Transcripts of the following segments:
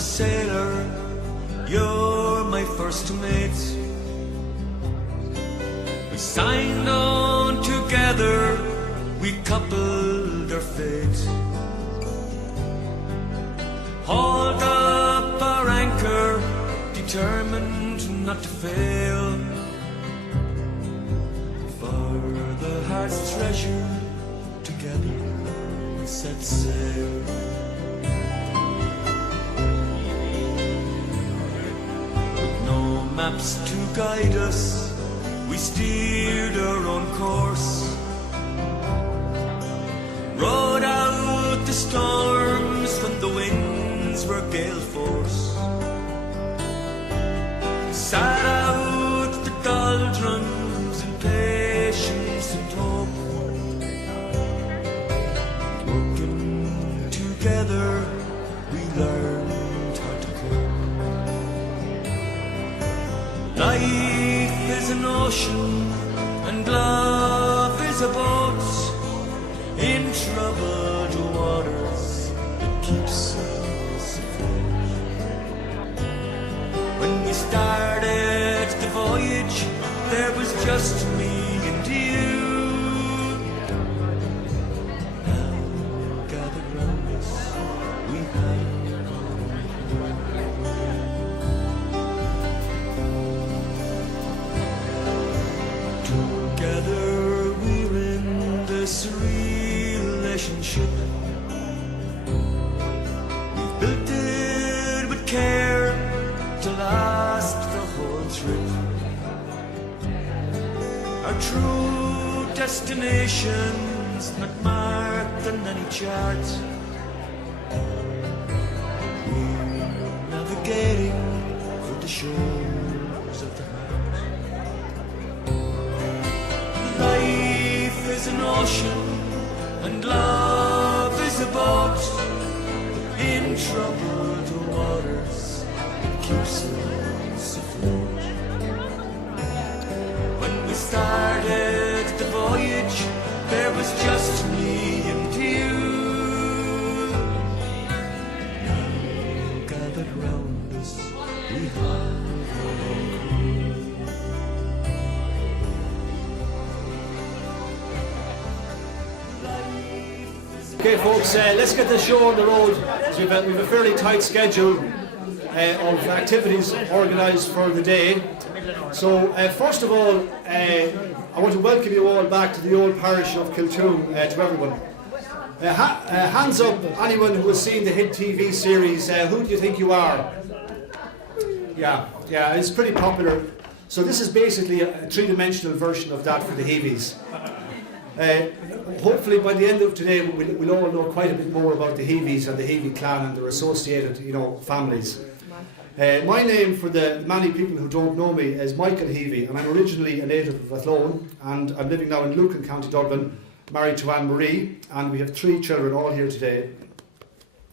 a sailor, you're my first mate. We signed on together, we coupled our fate. Hauled up our anchor, determined not to fail. For the heart's treasure, together we set sail. With no maps to guide us, we steered our own course. Rode out the storms when the winds were gale force. Sat out the doldrums in patience and hope. Working together, we learned how to cope. Life is an ocean and love is a boat. In troubled waters, it keeps us afloat. When we started the voyage, there was just me and you. Now, gathered round us, we have together we're in this relationship. We've built it with care to last the whole trip. Our true destination's not marked on any chart. We're navigating for the shores of the heart. Life is an ocean and love is a boat. In troubled waters, it keeps us afloat. When we started the voyage, there was just me and you. Now gathered round us, we have Okay folks, let's get the show on the road. So we've a fairly tight schedule of activities organised for the day. So first of all, I want to welcome you all back to the old parish of Kiltoon, to everyone. Hands up, anyone who has seen the hit TV series, who do you think you are? Yeah, it's pretty popular. So this is basically a three-dimensional version of that for the Heavies. Hopefully by the end of today we'll all know quite a bit more about the Heavies and the Heavey clan and their associated, families. My name, for the many people who don't know me, is Michael Heavey, and I'm originally a native of Athlone, and I'm living now in Lucan, County Dublin, married to Anne Marie, and we have 3 children all here today.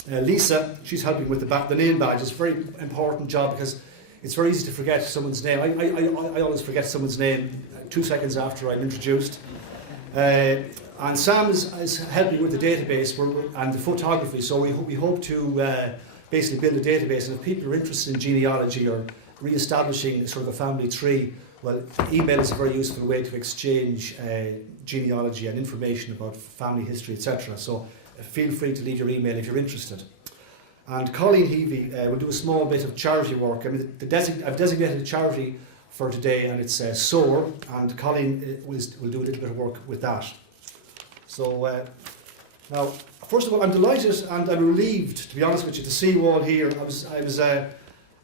Lisa, she's helping with the name badge. It's a very important job because it's very easy to forget someone's name. I always forget someone's name 2 seconds after I'm introduced. And Sam is helping with the database and the photography, so we hope to basically build a database, and if people are interested in genealogy or re-establishing sort of a family tree, well, email is a very useful way to exchange genealogy and information about family history, etc. So feel free to leave your email if you're interested. And Colleen Heavey will do a small bit of charity work. I mean, I've designated a charity for today, and it's SOAR, and Colleen will do a little bit of work with that. So now, first of all, I'm delighted and I'm relieved, to be honest with you, to see you all here. I was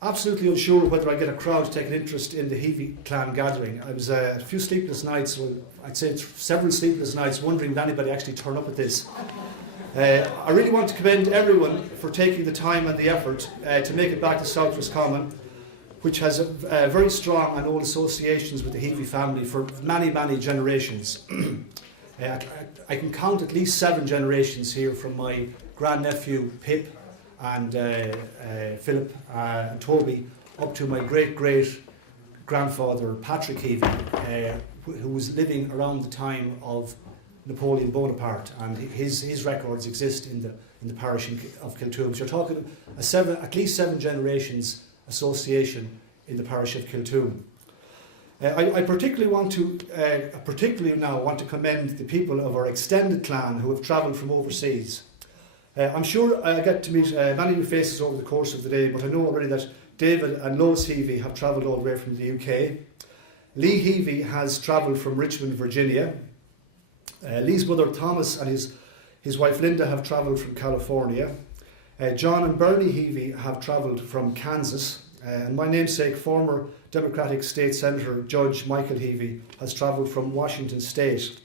absolutely unsure whether I'd get a crowd to take an interest in the Heavey clan gathering. I was a few sleepless nights, well, I'd say several sleepless nights, wondering if anybody actually turn up at this. I really want to commend everyone for taking the time and the effort to make it back to South Roscommon, which has very strong and old associations with the Heavey family for many, many generations. I can count at least 7 generations here, from my grandnephew Pip and Philip and Toby, up to my great-great grandfather Patrick Heavey, who was living around the time of Napoleon Bonaparte, and his records exist in the parish of Kiltoom. So you're talking at least 7 generations association in the parish of Kiltoom. I particularly want to commend the people of our extended clan who have travelled from overseas. I'm sure I get to meet many new faces over the course of the day, but I know already that David and Lois Heavey have travelled all the way from the UK. Lee Heavey has travelled from Richmond, Virginia. Lee's brother Thomas and his wife Linda have travelled from California. John and Bernie Heavey have travelled from Kansas. And my namesake, former Democratic State Senator Judge Michael Heavey, has travelled from Washington State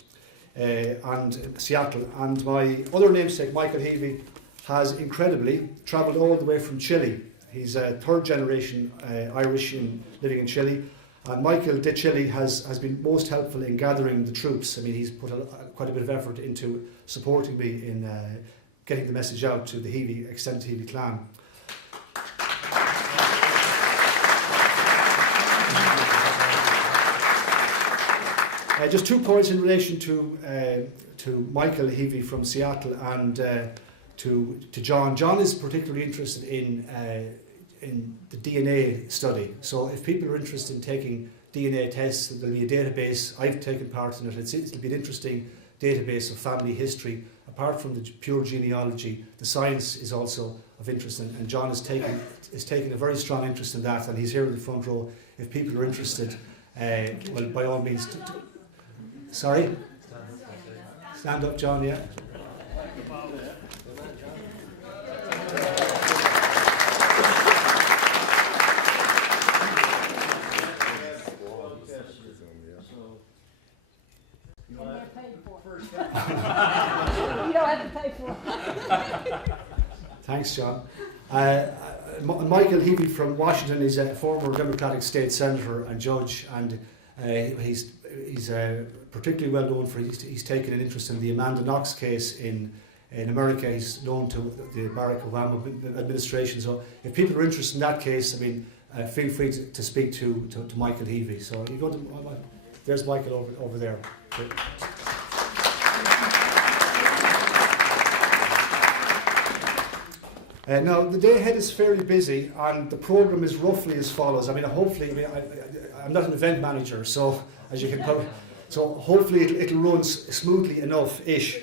and Seattle. And my other namesake, Michael Heavey, has incredibly travelled all the way from Chile. He's a third generation Irish living in Chile. And Michael de Chile has been most helpful in gathering the troops. I mean, he's put quite a bit of effort into supporting me in getting the message out to the Heavey, extended Heavey clan. Just 2 points in relation to Michael Heavey from Seattle and to John. John is particularly interested in the DNA study. So if people are interested in taking DNA tests, there'll be a database. I've taken part in it. It'll be an interesting database of family history. Apart from the pure genealogy, the science is also of interest, and John is taking a very strong interest in that, and he's here in the front row. If people are interested, well, by all means. Sorry? Stand up, John, yeah. You don't have to pay for it. Thanks, John. Michael Heavey from Washington is a former Democratic State Senator and Judge, and he's particularly well known for he's taken an interest in the Amanda Knox case in America. He's known to the Barack Obama administration. So if people are interested in that case, I mean, feel free to speak to Michael Heavey. So you go to there's Michael over there. Now the day ahead is fairly busy, and the programme is roughly as follows. I mean, I'm not an event manager, so as you can tell, so hopefully it'll run smoothly enough-ish.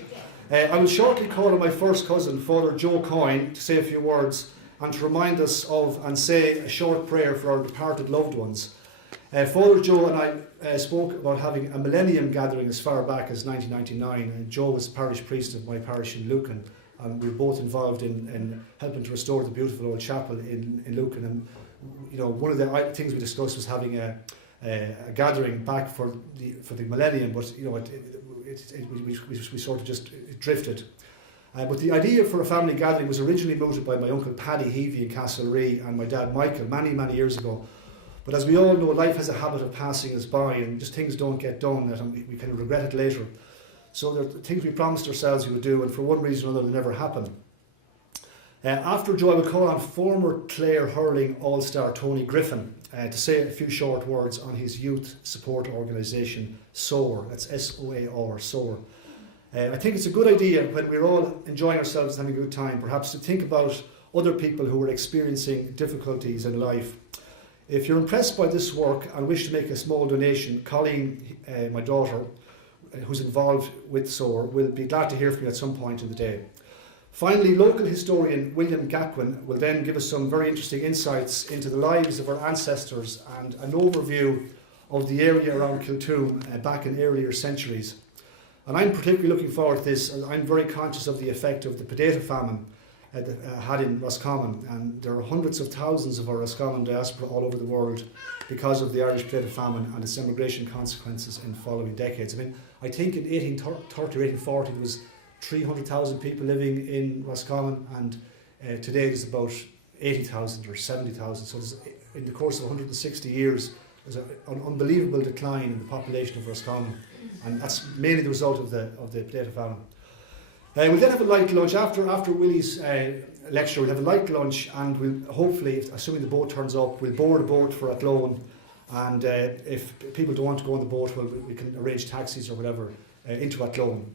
I will shortly call on my first cousin, Father Joe Coyne, to say a few words and to remind us of and say a short prayer for our departed loved ones. Father Joe and I spoke about having a millennium gathering as far back as 1999, and Joe was parish priest of my parish in Lucan, and we were both involved in helping to restore the beautiful old chapel in Lucan. And you know, one of the things we discussed was having a gathering back for the millennium, but you know, we sort of just drifted. But the idea for a family gathering was originally mooted by my uncle Paddy Heavey in Castlerea and my dad Michael many years ago. But as we all know, life has a habit of passing us by, and just things don't get done, and we kind of regret it later. So there are things we promised ourselves we would do, and for one reason or another, they never happened. After Joe, I will call on former Clare hurling all-star Tony Griffin to say a few short words on his youth support organisation, SOAR. That's S-O-A-R, SOAR. I think it's a good idea when we're all enjoying ourselves and having a good time, perhaps to think about other people who are experiencing difficulties in life. If you're impressed by this work and wish to make a small donation, Colleen, my daughter, who's involved with SOAR, will be glad to hear from you at some point in the day. Finally, local historian William Gackwin will then give us some very interesting insights into the lives of our ancestors and an overview of the area around Kiltoom back in earlier centuries. And I'm particularly looking forward to this, as I'm very conscious of the effect of the potato famine had in Roscommon, and there are hundreds of thousands of our Roscommon diaspora all over the world because of the Irish potato famine and its immigration consequences in the following decades. I mean, I think in 1830 or 1840 there was 300,000 people living in Roscommon, and today there's about 80,000 or 70,000. So there's, in the course of 160 years, there's an unbelievable decline in the population of Roscommon, and that's mainly the result of the potato famine. We'll then have a light lunch after Willie's lecture. We'll have a light lunch, and we'll hopefully, assuming the boat turns up, we'll board a boat for Athlone. And if people don't want to go on the boat, well, we can arrange taxis or whatever into Athlone.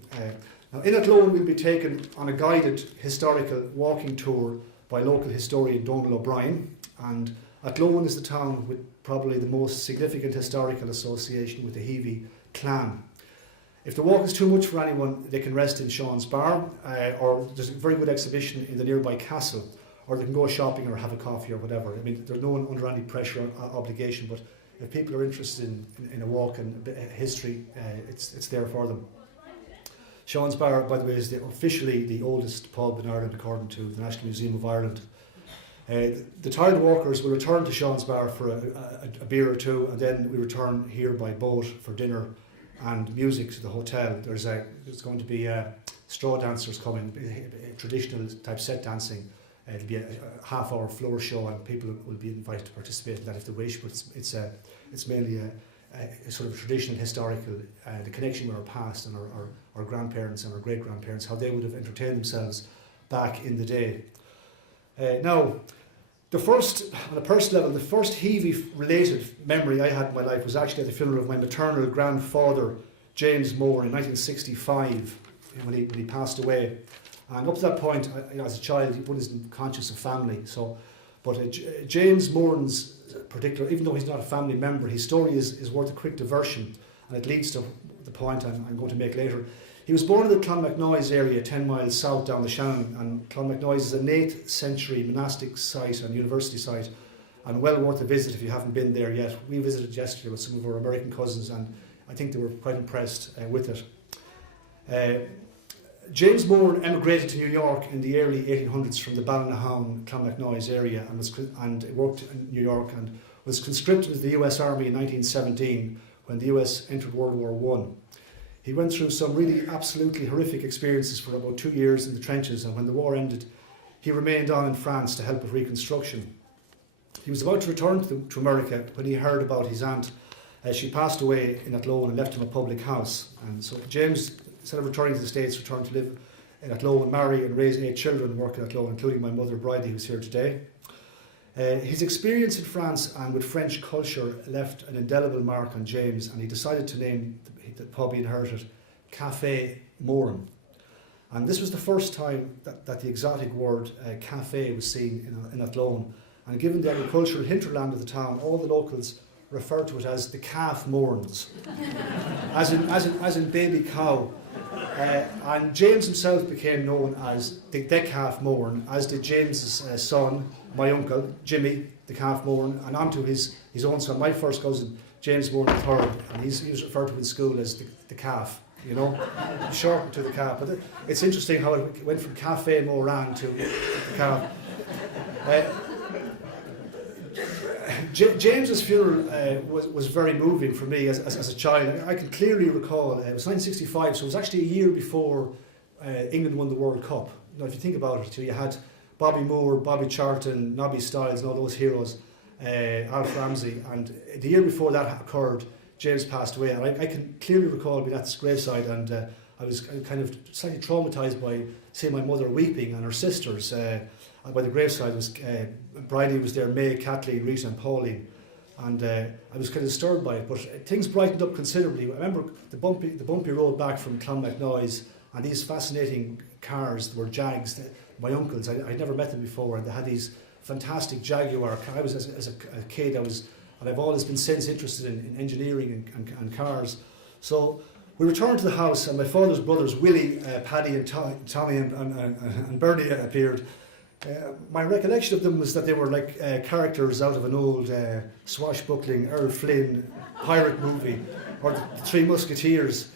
Now in Athlone we'll be taken on a guided historical walking tour by local historian Donal O'Brien, and Athlone is the town with probably the most significant historical association with the Heavey clan. If the walk is too much for anyone, they can rest in Sean's Bar, or there's a very good exhibition in the nearby castle, or they can go shopping or have a coffee or whatever. I mean, there's no one under any pressure or obligation, but if people are interested in a walk and a bit of history, it's there for them. Sean's Bar, by the way, is officially the oldest pub in Ireland according to the National Museum of Ireland. The tired walkers will return to Sean's Bar for a beer or two, and then we return here by boat for dinner and music to the hotel. There's going to be straw dancers coming, traditional type set dancing. It'll be a half-hour floor show, and people will be invited to participate in that if they wish. But it's mainly a sort of traditional, historical, the connection with our past and our grandparents and our great-grandparents, how they would have entertained themselves back in the day. Now, the first, on a personal level, the first Heavey-related memory I had in my life was actually at the funeral of my maternal grandfather, James Moore, in 1965, when he passed away. And up to that point, as a child, one isn't conscious of family. But James Moran's particular, even though he's not a family member, his story is worth a quick diversion, and it leads to the point I'm going to make later. He was born in the Clonmacnoise area, 10 miles south down the Shannon, and Clonmacnoise is an 8th century monastic site and university site, and well worth a visit if you haven't been there yet. We visited yesterday with some of our American cousins, and I think they were quite impressed with it. James Moore emigrated to New York in the early 1800s from the Ballynahown, Clonmacnoise area, and worked in New York, and was conscripted into the US Army in 1917 when the US entered World War I. He went through some really absolutely horrific experiences for about 2 years in the trenches, and when the war ended, he remained on in France to help with reconstruction. He was about to return to America when he heard about his aunt. She passed away in Athlone and left him a public house. And so James, instead of returning to the States, returned to live in Athlone, marry and raise 8 children, work in Athlone, including my mother Bridie, who's here today. His experience in France and with French culture left an indelible mark on James, and he decided to name the pub he inherited Café Moran. And this was the first time that the exotic word cafe was seen in Athlone. And given the agricultural hinterland of the town, all the locals refer to it as the calf Morans, as in baby cow. And James himself became known as the calf Moran, as did James's son, my uncle Jimmy, the calf Moran, and onto his own son, my first cousin, James Moran III, and he was referred to in school as the calf, you know, shortened to the calf. But it's interesting how it went from Café Moran to the calf. James's funeral was very moving for me as a child. I can clearly recall, it was 1965, so it was actually a year before England won the World Cup. Now, if you think about it, you had Bobby Moore, Bobby Charlton, Nobby Stiles, and all those heroes, Alf Ramsey, and the year before that occurred, James passed away. And I can clearly recall being at this graveside, and I was kind of slightly traumatised by seeing my mother weeping, and her sisters. By the graveside was Bridie was there, May, Kathleen, Rita and Pauline, and I was kind of disturbed by it, but things brightened up considerably. I remember the bumpy road back from Clonmacnoise, and these fascinating cars were Jags. My uncles, I'd never met them before, and they had these fantastic Jaguar cars. I was as a kid, and I've always been since interested in engineering and cars. So we returned to the house, and my father's brothers, Willie, Paddy and Tommy and Bernie appeared. My recollection of them was that they were like characters out of an old swashbuckling Earl Flynn pirate movie, or the Three Musketeers.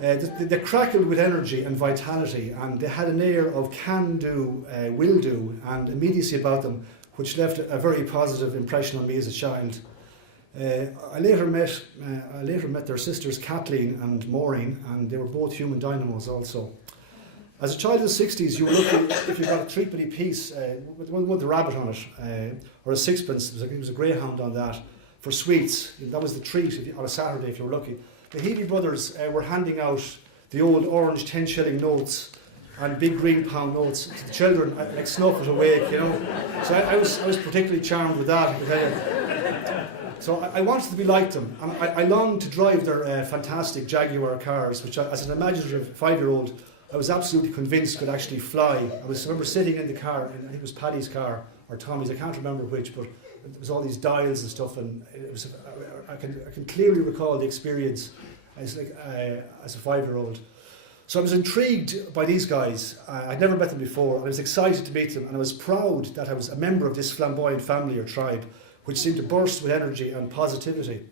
They crackled with energy and vitality, and they had an air of can-do, will-do, and immediacy about them, which left a very positive impression on me as a child. I later met their sisters Kathleen and Maureen, and they were both human dynamos also. As a child in the 60s, you were lucky if you got a threepenny piece with one with a rabbit on it, or a sixpence. There was a greyhound on that for sweets. That was the treat on a Saturday if you were lucky. The Heavey brothers were handing out the old orange 10-shilling notes and big green pound notes to the children, like Snuff was awake, you know. So I was particularly charmed with that. So I wanted to be like them, and I longed to drive their fantastic Jaguar cars, which as an imaginative 5-year-old, I was absolutely convinced could actually fly. I remember sitting in the car, and I think it was Paddy's car, or Tommy's, I can't remember which, but there was all these dials and stuff, and it was, I can clearly recall the experience as a 5-year-old. So I was intrigued by these guys. I'd never met them before, and I was excited to meet them, and I was proud that I was a member of this flamboyant family or tribe, which seemed to burst with energy and positivity.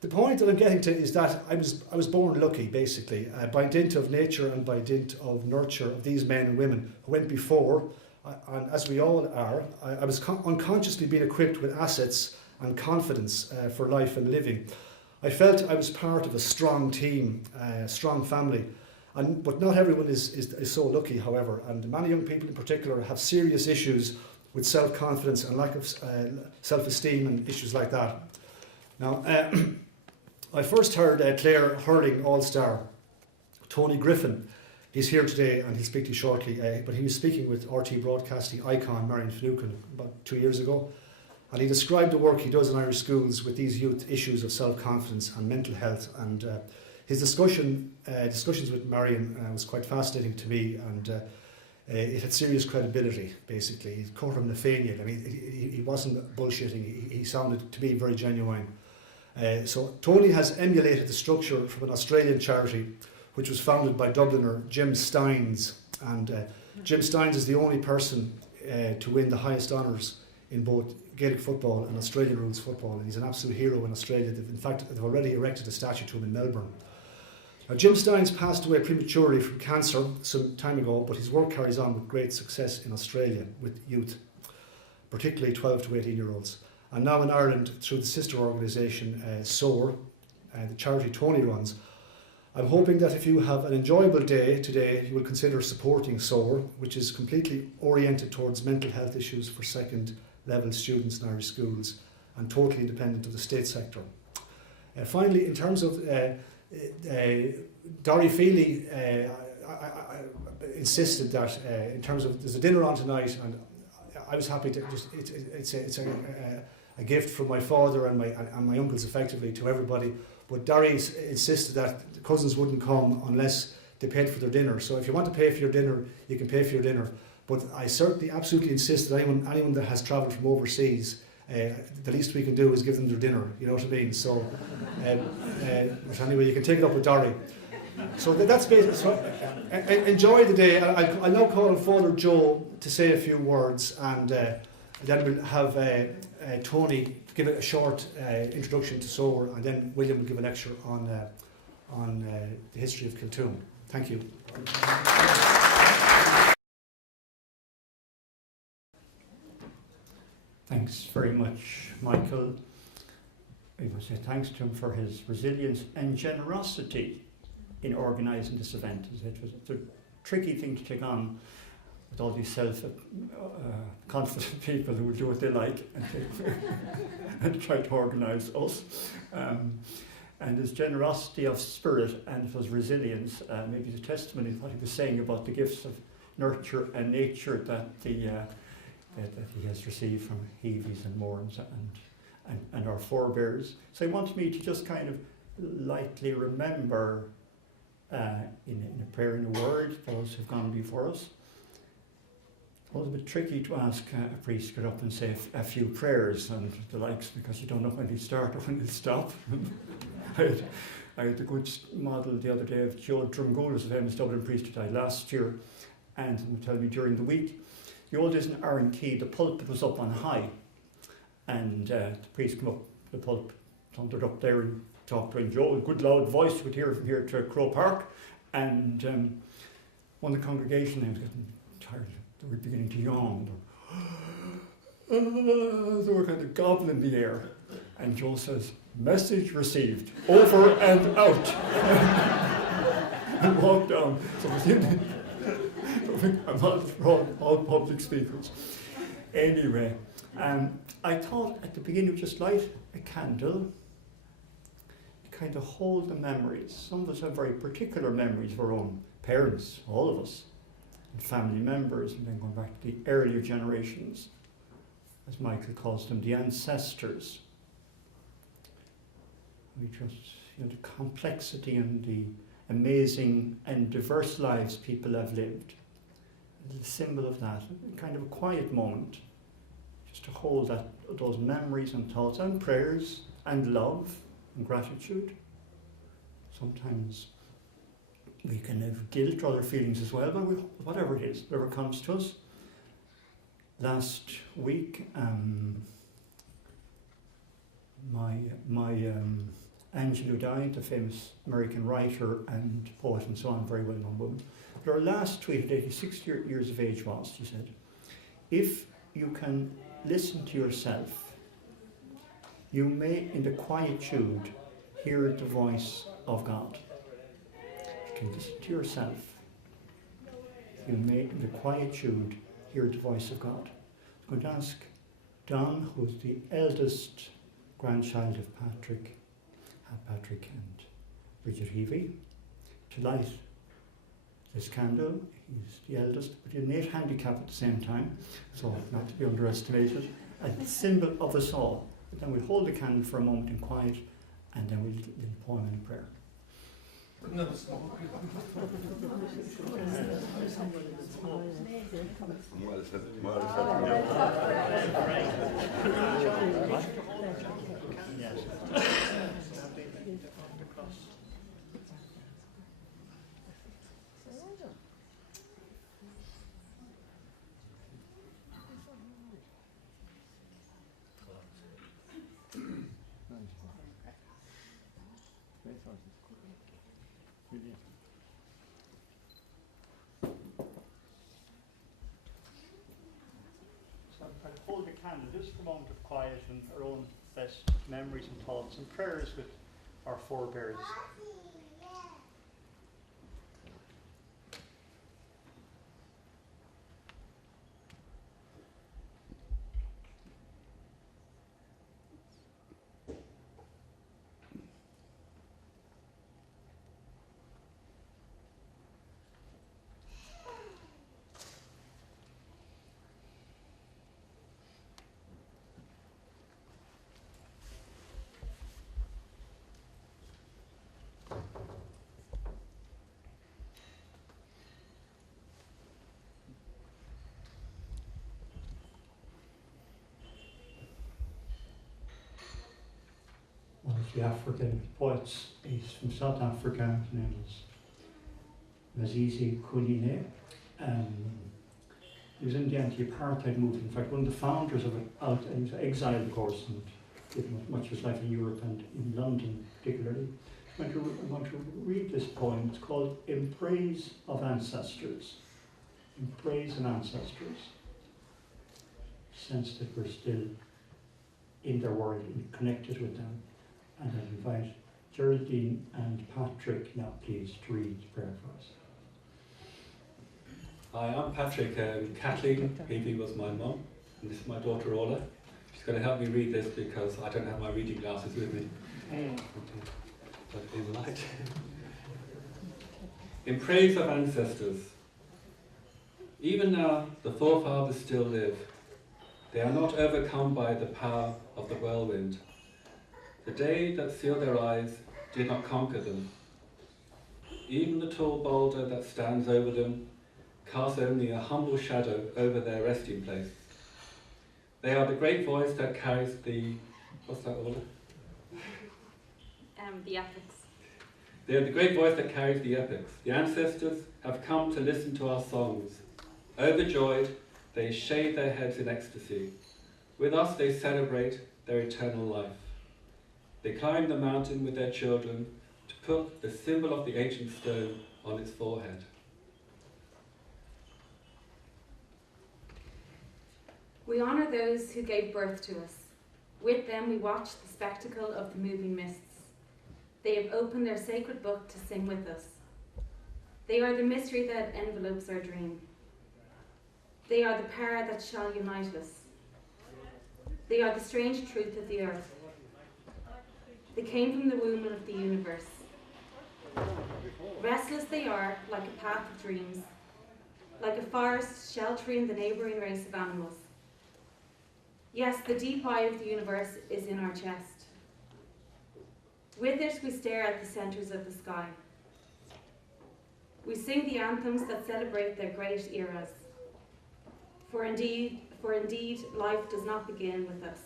The point that I'm getting to is that I was born lucky, basically, by dint of nature and by dint of nurture of these men and women who went before, and as we all are, I was unconsciously being equipped with assets and confidence for life and living. I felt I was part of a strong team, a strong family, but not everyone is so lucky, however, and many young people in particular have serious issues with self-confidence and lack of self-esteem and issues like that. Now, I first heard Clare hurling all-star Tony Griffin. He's here today and he'll speak to you shortly, but he was speaking with RT Broadcasting icon Marion Finucane about 2 years ago, and he described the work he does in Irish schools with these youth issues of self-confidence and mental health, and his discussions with Marion was quite fascinating to me, and it had serious credibility, basically. He caught him Nathaniel. I mean, he wasn't bullshitting. He sounded to me very genuine. So Tony has emulated the structure from an Australian charity which was founded by Dubliner Jim Steins, and Jim Steins is the only person to win the highest honours in both Gaelic football and Australian rules football, and he's an absolute hero in Australia. In fact, they've already erected a statue to him in Melbourne. Now, Jim Steins passed away prematurely from cancer some time ago, but his work carries on with great success in Australia with youth, particularly 12 to 18 year olds. And now in Ireland, through the sister organisation SOAR, the charity Tony runs. I'm hoping that if you have an enjoyable day today, you will consider supporting SOAR, which is completely oriented towards mental health issues for second level students in Irish schools and totally independent of the state sector. Finally, in terms of Dorry Feely insisted that in terms of, there's a dinner on tonight, and I was happy to just, it's a gift from my father and my uncles effectively to everybody, but Dorry insisted that the cousins wouldn't come unless they paid for their dinner. So if you want to pay for your dinner, you can pay for your dinner, but I certainly absolutely insist that anyone that has travelled from overseas, the least we can do is give them their dinner, you know what I mean? So, but anyway, you can take it up with Dorry. So that's basically, so, enjoy the day. I'll now call on Father Joe to say a few words, and then we'll have Tony give a short introduction to SOAR, and then William will give a lecture on the history of Kiltoon. Thank you. Thanks very much, Michael. I must say thanks to him for his resilience and generosity in organising this event. It's a tricky thing to take on with all these self-confident people who will do what they like and try to organise us. And his generosity of spirit and his resilience maybe is a testimony to what he was saying about the gifts of nurture and nature that he has received from Heaveys and Morans and our forebears. So he wanted me to just kind of lightly remember in a prayer and a word those who've gone before us. It was a bit tricky to ask a priest to get up and say a few prayers and the likes, because you don't know when they start or when they stop. I had the good model the other day of Joe Drumgool, a famous Dublin priest who died last year, and he would tell me during the week, the old days in Aaron Key, the pulpit was up on high, and the priest came up the pulpit, thundered up there and talked to him. Joe, a good loud voice, you could hear from here to Crow Park, and one of the congregation, I was getting tired, they were beginning to yawn. They were kind of gobbling the air, and Joe says, "Message received, over and out," and walked down. So I'm not for all public speakers. Anyway, I thought at the beginning just light a candle, kind of hold the memories. Some of us have very particular memories of our own parents, all of us, and family members, and then going back to the earlier generations, as Michael calls them, the ancestors. We just, the complexity and the amazing and diverse lives people have lived. A symbol of that, kind of a quiet moment, just to hold those memories and thoughts and prayers and love and gratitude. Sometimes we can have guilt or other feelings as well, but whatever it is, whatever comes to us. Last week, Angela, who died, the famous American writer and poet and so on, very well-known woman, her last tweet at 86 years of age was, she said, "If you can listen to yourself, you may in the quietude hear the voice of God." If you can listen to yourself, you may in the quietude hear the voice of God. I'm going to ask Don, who's the eldest grandchild of Patrick and Bridget Heavey, to light this candle. He's the eldest, but an innate handicap at the same time, so not to be underestimated. A symbol of us all. But then we'll hold the candle for a moment in quiet, and then we'll poem and prayer. So I'll hold the candle just for a moment of quiet and our own best memories and thoughts and prayers with our forebears. One of the African poets, he's from South Africa, his name was Mazizi Kunine. He was in the anti-apartheid movement. In fact, one of the founders of it, and he was exiled, of course, and lived much of his life in Europe and in London particularly. I'm going to read this poem. It's called In Praise of Ancestors. In Praise of Ancestors. Sense that we're still in their world and connected with them. And I invite Geraldine and Patrick now, please, to read the prayer for us. Hi, I'm Patrick. Kathleen Heavey was my mum, and this is my daughter Ola. She's going to help me read this because I don't have my reading glasses with me. But in light. In praise of ancestors. Even now, the forefathers still live. They are not overcome by the power of the whirlwind. The day that sealed their eyes did not conquer them. Even the tall boulder that stands over them casts only a humble shadow over their resting place. They are the great voice that carries the... What's that order? The epics. They are the great voice that carries the epics. The ancestors have come to listen to our songs. Overjoyed, they shave their heads in ecstasy. With us they celebrate their eternal life. They climb the mountain with their children to put the symbol of the ancient stone on its forehead. We honour those who gave birth to us. With them we watch the spectacle of the moving mists. They have opened their sacred book to sing with us. They are the mystery that envelopes our dream. They are the power that shall unite us. They are the strange truth of the earth. They came from the womb of the universe. Restless they are, like a path of dreams, like a forest sheltering the neighbouring race of animals. Yes, the deep eye of the universe is in our chest. With it, we stare at the centres of the sky. We sing the anthems that celebrate their great eras. For indeed, life does not begin with us.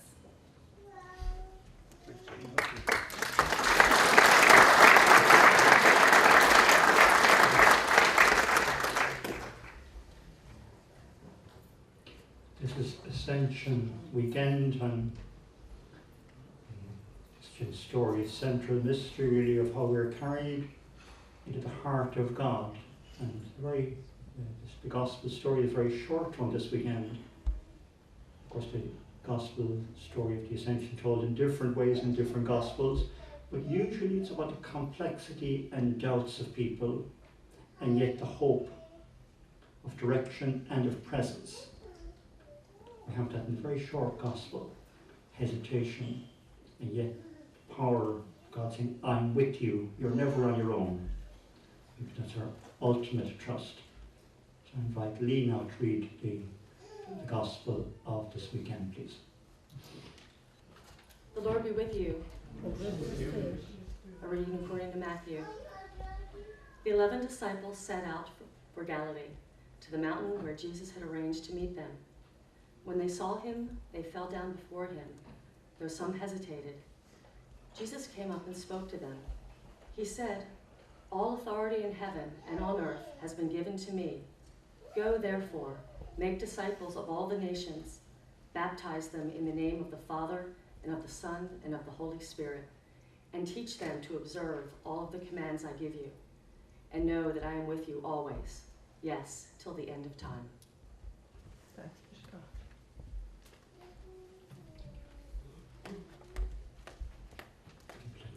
This is Ascension Weekend, and Christian story, central mystery really of how we're carried into the heart of God. And the gospel story is a very short one this weekend. Of course, the gospel story of the Ascension told in different ways in different gospels, but usually it's about the complexity and doubts of people, and yet the hope of direction and of presence. We have that in the very short gospel, hesitation, and yet power of God saying, I'm with you, you're never on your own. That's our ultimate trust. So I invite Lee now to read the gospel of this weekend, please. The Lord be with you. A reading according to Matthew. The 11 disciples set out for Galilee, to the mountain where Jesus had arranged to meet them. When they saw him, they fell down before him, though some hesitated. Jesus came up and spoke to them. He said, all authority in heaven and on earth has been given to me. Go, therefore, make disciples of all the nations, baptize them in the name of the Father and of the Son and of the Holy Spirit, and teach them to observe all of the commands I give you. And know that I am with you always, yes, till the end of time.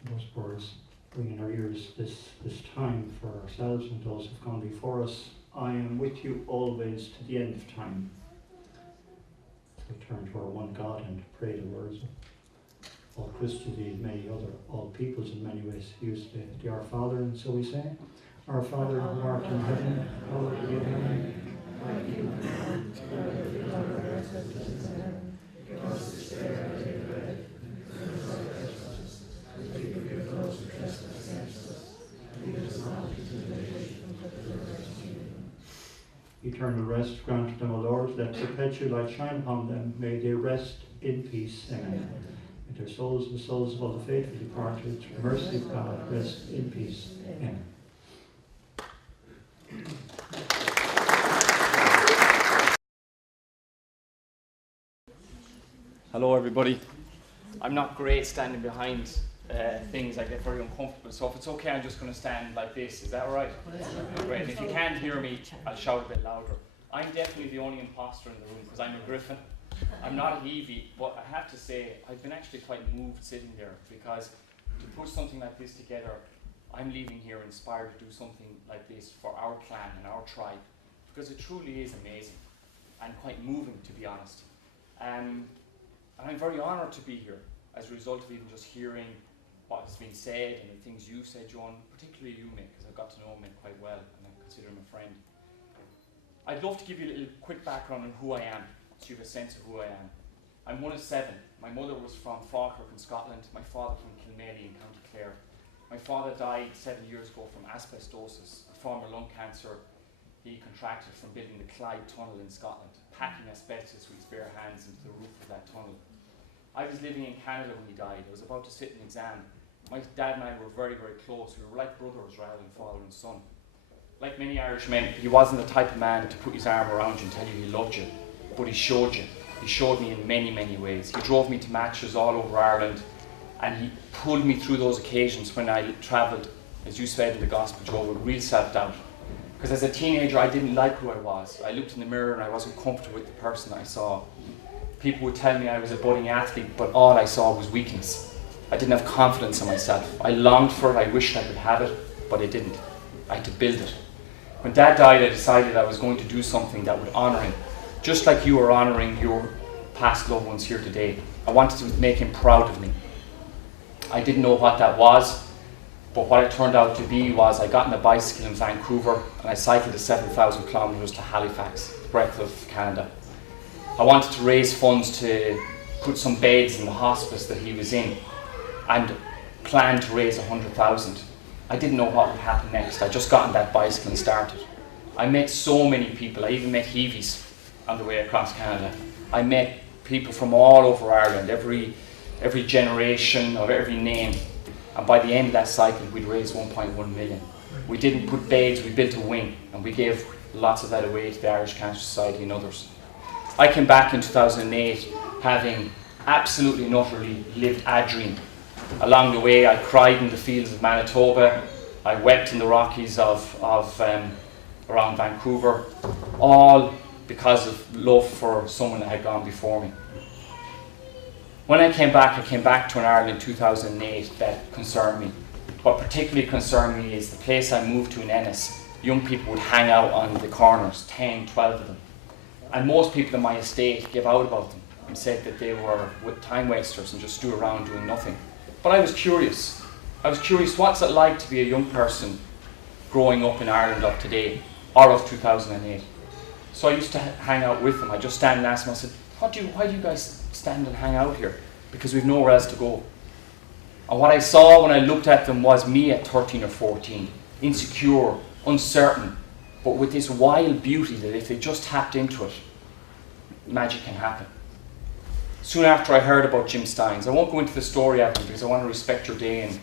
Those words bring in our ears this time for ourselves and those who have gone before us. I am with you always to the end of time. So we turn to our one God and pray the words of all Christians and many other, all peoples in many ways use the Our Father, and so we say, Our Father who art in heaven, hallowed be thy name. Thy kingdom come, thy will be done on earth as it is in heaven. Give us this day our daily bread, and forgive us our trespasses, as we forgive those who trespass against us. And lead us not into temptation, but deliver us from evil. Eternal rest grant them, O Lord, let perpetual light shine upon them. May they rest in peace. Amen. May their souls and the souls of all the faithful departed, through the mercy of God, rest in peace. Amen. Hello everybody. I'm not great standing behind things. I get very uncomfortable, so if it's okay, I'm just going to stand like this. Is that all right? Great. And if you can't hear me, I'll shout a bit louder. I'm definitely the only imposter in the room because I'm a griffin. I'm not a Heavey, but I have to say I've been actually quite moved sitting there, because to put something like this together, I'm leaving here inspired to do something like this for our clan and our tribe, because it truly is amazing and quite moving, to be honest. And I'm very honoured to be here as a result of even just hearing what has been said and the things you said, John, particularly you, Mick, because I've got to know Mick quite well and I consider him a friend. I'd love to give you a little quick background on who I am, so you have a sense of who I am. I'm one of 7. My mother was from Falkirk in Scotland, my father from Kilmaley in County Clare. My father died 7 years ago from asbestosis, a form of lung cancer he contracted from building the Clyde Tunnel in Scotland, packing asbestos with his bare hands into the roof of that tunnel. I was living in Canada when he died. I was about to sit an exam. My dad and I were very, very close. We were like brothers rather than father and son. Like many Irish men, he wasn't the type of man to put his arm around you and tell you he loved you, but he showed you. He showed me in many, many ways. He drove me to matches all over Ireland, and he pulled me through those occasions when I travelled, as you said in the Gospel, Joe, with real self-doubt. Because as a teenager, I didn't like who I was. I looked in the mirror and I wasn't comfortable with the person I saw. People would tell me I was a budding athlete, but all I saw was weakness. I didn't have confidence in myself. I longed for it, I wished I could have it, but I didn't. I had to build it. When Dad died, I decided I was going to do something that would honour him. Just like you are honouring your past loved ones here today. I wanted to make him proud of me. I didn't know what that was, but what it turned out to be was I got on a bicycle in Vancouver and I cycled the 7,000 kilometres to Halifax, the breadth of Canada. I wanted to raise funds to put some beds in the hospice that he was in, and planned to raise 100,000. I didn't know what would happen next. I just got on that bicycle and started. I met so many people. I even met Heavies on the way across Canada. I met people from all over Ireland, every generation of every name. And by the end of that cycle, we'd raised 1.1 million. We didn't put beds, we built a wing, and we gave lots of that away to the Irish Cancer Society and others. I came back in 2008 having absolutely and utterly lived a dream. Along the way, I cried in the fields of Manitoba. I wept in the Rockies of around Vancouver, all because of love for someone that had gone before me. When I came back to an Ireland in 2008 that concerned me. What particularly concerned me is the place I moved to in Ennis. Young people would hang out on the corners, 10, 12 of them. And most people in my estate gave out about them and said that they were time wasters and just stood around doing nothing. But I was curious. What's it like to be a young person growing up in Ireland of today, or of 2008? So I used to hang out with them. I just stand and ask them, I said, why do you guys stand and hang out here? Because we've nowhere else to go. And what I saw when I looked at them was me at 13 or 14, insecure, uncertain, but with this wild beauty that if they just tapped into it, magic can happen. Soon after I heard about Jim Steins. I won't go into the story of him because I want to respect your day and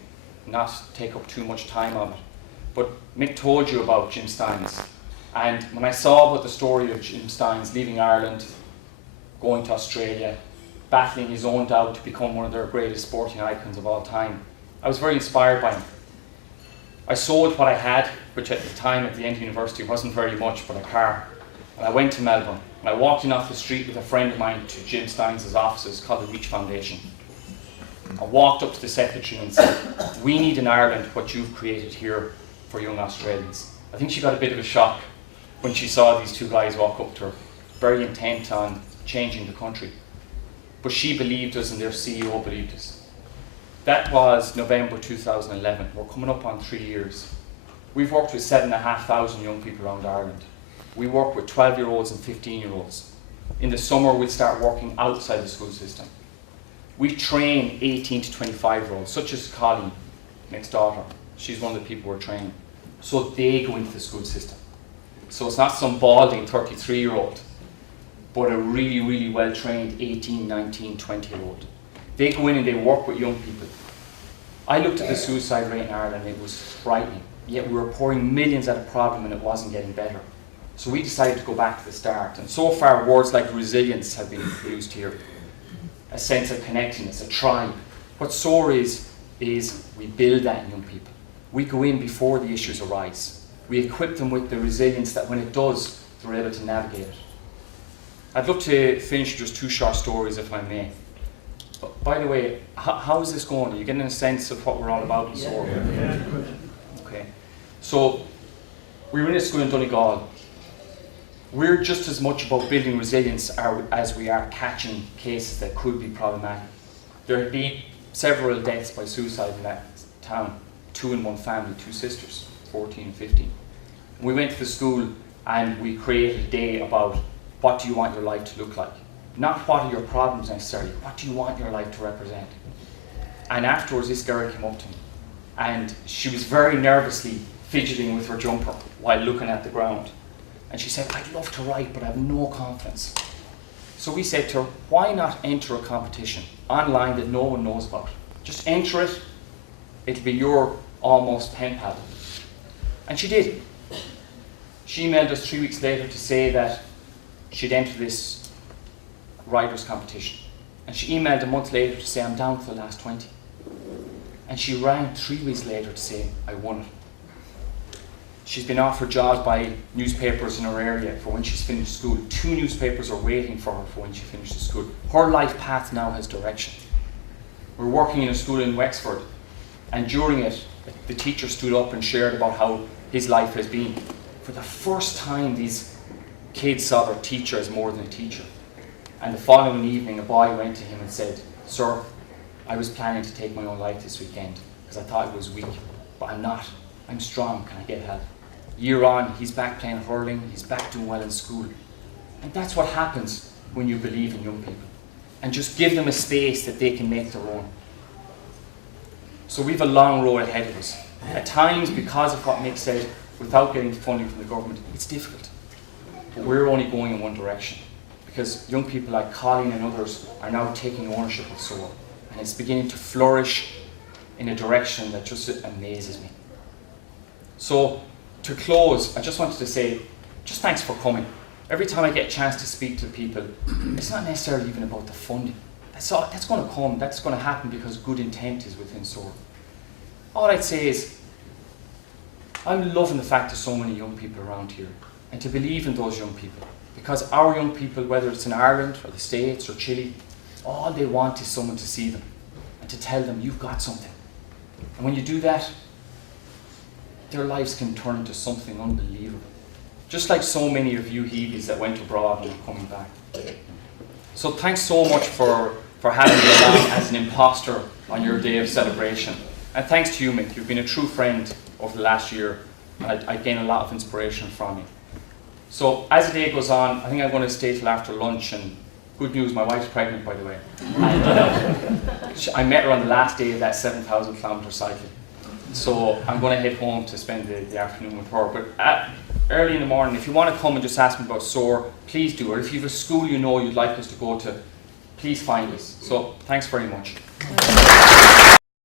not take up too much time of it. But Mick told you about Jim Steins. And when I saw about the story of Jim Steins leaving Ireland, going to Australia, battling his own doubt to become one of their greatest sporting icons of all time, I was very inspired by him. I sold what I had, which at the time at the end of university wasn't very much but a car, and I went to Melbourne. And I walked in off the street with a friend of mine to Jim Steins' offices called the Reach Foundation. I walked up to the secretary and said, we need in Ireland what you've created here for young Australians. I think she got a bit of a shock when she saw these two guys walk up to her, very intent on changing the country. But she believed us and their CEO believed us. That was November 2011. We're coming up on 3 years. We've worked with 7,500 young people around Ireland. We work with 12-year-olds and 15-year-olds. In the summer, we'll start working outside the school system. We train 18 to 25-year-olds, such as Colleen, next daughter. She's one of the people we're training. So they go into the school system. So it's not some balding 33-year-old, but a really, really well-trained 18, 19, 20-year-old. They go in and they work with young people. I looked at the suicide rate in Ireland and it was frightening. Yet we were pouring millions at a problem and it wasn't getting better. So we decided to go back to the start. And so far, words like resilience have been used here. A sense of connectedness, a tribe. What SOAR is we build that in young people. We go in before the issues arise. We equip them with the resilience that when it does, they're able to navigate it. I'd love to finish just 2 short stories, if I may. But by the way, how is this going? Are you getting a sense of what we're all about in SOAR? Yeah. Okay. So, we were in a school in Donegal. We're just as much about building resilience as we are catching cases that could be problematic. There have been several deaths by suicide in that town. 2 in one family, 2 sisters, 14 and 15. We went to the school and we created a day about what do you want your life to look like. Not what are your problems necessarily, what do you want your life to represent. And afterwards this girl came up to me and she was very nervously fidgeting with her jumper while looking at the ground. And she said, I'd love to write, but I have no confidence. So we said to her, why not enter a competition online that no one knows about? Just enter it, it'll be your almost pen pal. And she did. She emailed us 3 weeks later to say that she'd entered this writers' competition. And she emailed a month later to say, I'm down to the last 20. And she rang 3 weeks later to say, I won it. She's been offered jobs by newspapers in her area for when she's finished school. 2 newspapers are waiting for her for when she finishes school. Her life path now has direction. We're working in a school in Wexford, and during it, the teacher stood up and shared about how his life has been. For the first time, these kids saw their teacher as more than a teacher. And the following evening, a boy went to him and said, Sir, I was planning to take my own life this weekend because I thought I was weak, but I'm not. I'm strong. Can I get help? Year on, he's back playing hurling, he's back doing well in school. And that's what happens when you believe in young people. And just give them a space that they can make their own. So we have a long road ahead of us. At times, because of what Mick said, without getting funding from the government, it's difficult. But we're only going in one direction, because young people like Colleen and others are now taking ownership of SOAR, and it's beginning to flourish in a direction that just amazes me. So, to close, I just wanted to say, just thanks for coming. Every time I get a chance to speak to people, it's not necessarily even about the funding. That's going to come, that's going to happen because good intent is within SOAR. All I'd say is, I'm loving the fact there's so many young people around here, and to believe in those young people. Because our young people, whether it's in Ireland or the States or Chile, all they want is someone to see them and to tell them, you've got something. And when you do that, their lives can turn into something unbelievable. Just like so many of you Heavies that went abroad and are coming back. So thanks so much for having me along as an imposter on your day of celebration. And thanks to you, Mick. You've been a true friend over the last year, and I gain a lot of inspiration from you. So as the day goes on, I think I'm going to stay till after lunch, and good news, my wife's pregnant, by the way. I met her on the last day of that 7,000 kilometre cycle. So I'm going to head home to spend the afternoon with her. But early in the morning, if you want to come and just ask me about SOAR, please do. Or if you have a school you know you'd like us to go to, please find us. So thanks very much.